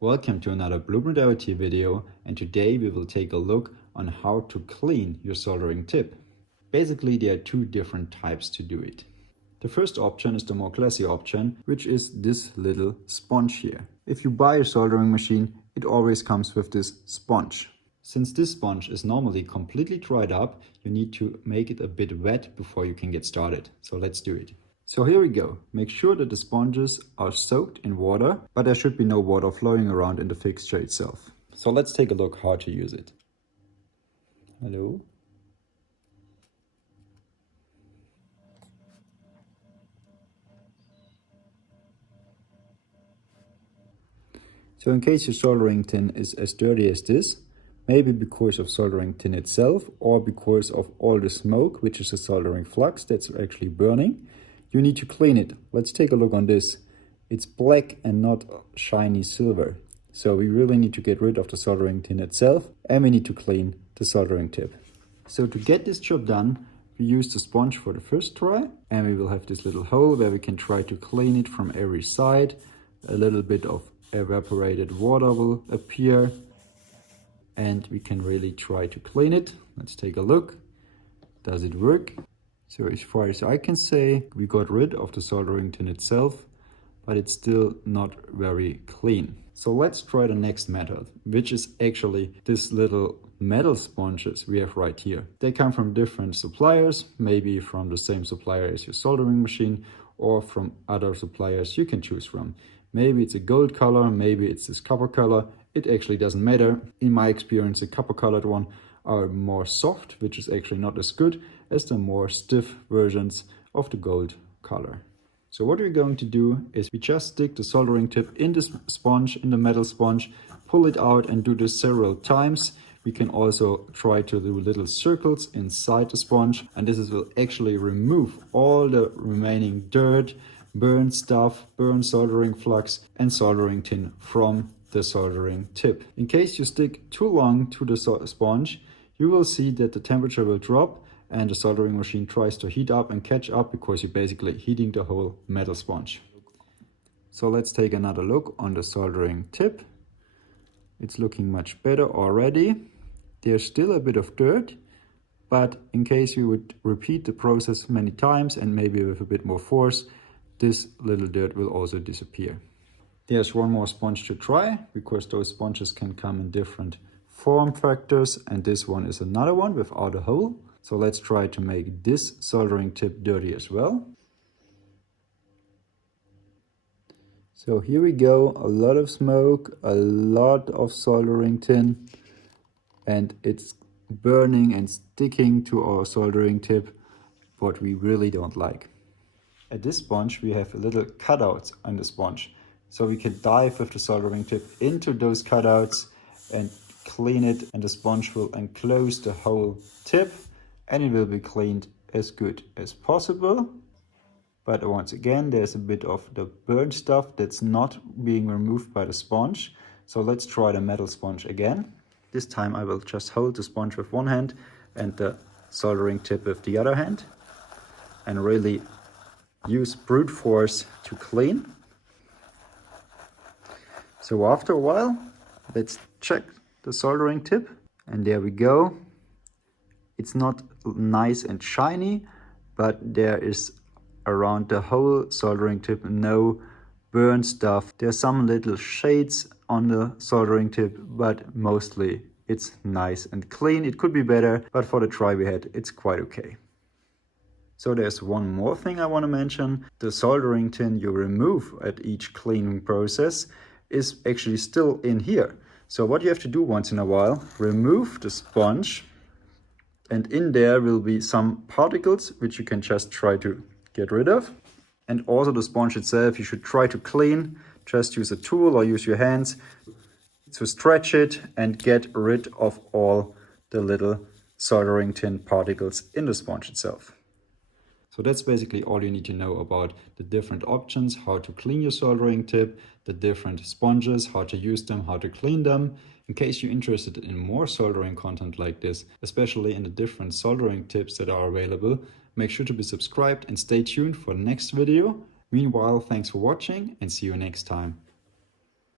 Welcome to another Blueprint IoT video, and today we will take a look on how to clean your soldering tip. Basically, there are two different types to do it. The first option is the more classy option, which is this little sponge here. If you buy a soldering machine, it always comes with this sponge. Since this sponge is normally completely dried up, you need to make it a bit wet before you can get started. So let's do it. So here we go. Make sure that the sponges are soaked in water, but there should be no water flowing around in the fixture itself. So let's take a look how to use it. Hello? So in case your soldering tin is as dirty as this, maybe because of soldering tin itself or because of all the smoke, which is the soldering flux that's actually burning, you need to clean it. Let's take a look on this. It's black and not shiny silver. So we really need to get rid of the soldering tin itself, and we need to clean the soldering tip. So to get this job done, we use the sponge for the first try, and we will have this little hole where we can try to clean it from every side. A little bit of evaporated water will appear, and we can really try to clean it. Let's take a look. Does it work? So as far as I can say, we got rid of the soldering tin itself, but it's still not very clean. So let's try the next method, which is actually this little metal sponges we have right here. They come from different suppliers, maybe from the same supplier as your soldering machine or from other suppliers you can choose from. Maybe it's a gold color, maybe it's this copper color. It actually doesn't matter. In my experience, the copper colored one are more soft, which is actually not as good as the more stiff versions of the gold color. So what we're going to do is we just stick the soldering tip in this sponge, in the metal sponge, pull it out and do this several times. We can also try to do little circles inside the sponge, and this will actually remove all the remaining dirt, burn stuff, burn soldering flux and soldering tin from the soldering tip. In case you stick too long to the sponge, you will see that the temperature will drop and the soldering machine tries to heat up and catch up because you're basically heating the whole metal sponge. So let's take another look on the soldering tip. It's looking much better already. There's still a bit of dirt, but in case you would repeat the process many times and maybe with a bit more force, this little dirt will also disappear. There's one more sponge to try, because those sponges can come in different form factors, and this one is another one without a hole. So let's try to make this soldering tip dirty as well. So here we go, a lot of smoke, a lot of soldering tin, and it's burning and sticking to our soldering tip, what we really don't like. At this sponge we have little cutouts on the sponge, so we can dive with the soldering tip into those cutouts and clean it, and the sponge will enclose the whole tip and it will be cleaned as good as possible. But once again, there's a bit of the burnt stuff that's not being removed by the sponge. So let's try the metal sponge again. This time I will just hold the sponge with one hand and the soldering tip with the other hand and really use brute force to clean. So after a while, let's check the soldering tip, and there we go. It's not nice and shiny, but there is around the whole soldering tip no burnt stuff. There's some little shades on the soldering tip, but mostly it's nice and clean. It could be better, but for the try we had, it's quite okay. So there's one more thing I want to mention. The soldering tin you remove at each cleaning process is actually still in here. So what you have to do once in a while, remove the sponge, and in there will be some particles which you can just try to get rid of. And also the sponge itself you should try to clean. Just use a tool or use your hands to stretch it and get rid of all the little soldering tin particles in the sponge itself. So that's basically all you need to know about the different options, how to clean your soldering tip, the different sponges, how to use them, how to clean them. In case you're interested in more soldering content like this, especially in the different soldering tips that are available, make sure to be subscribed and stay tuned for the next video. Meanwhile, thanks for watching and see you next time.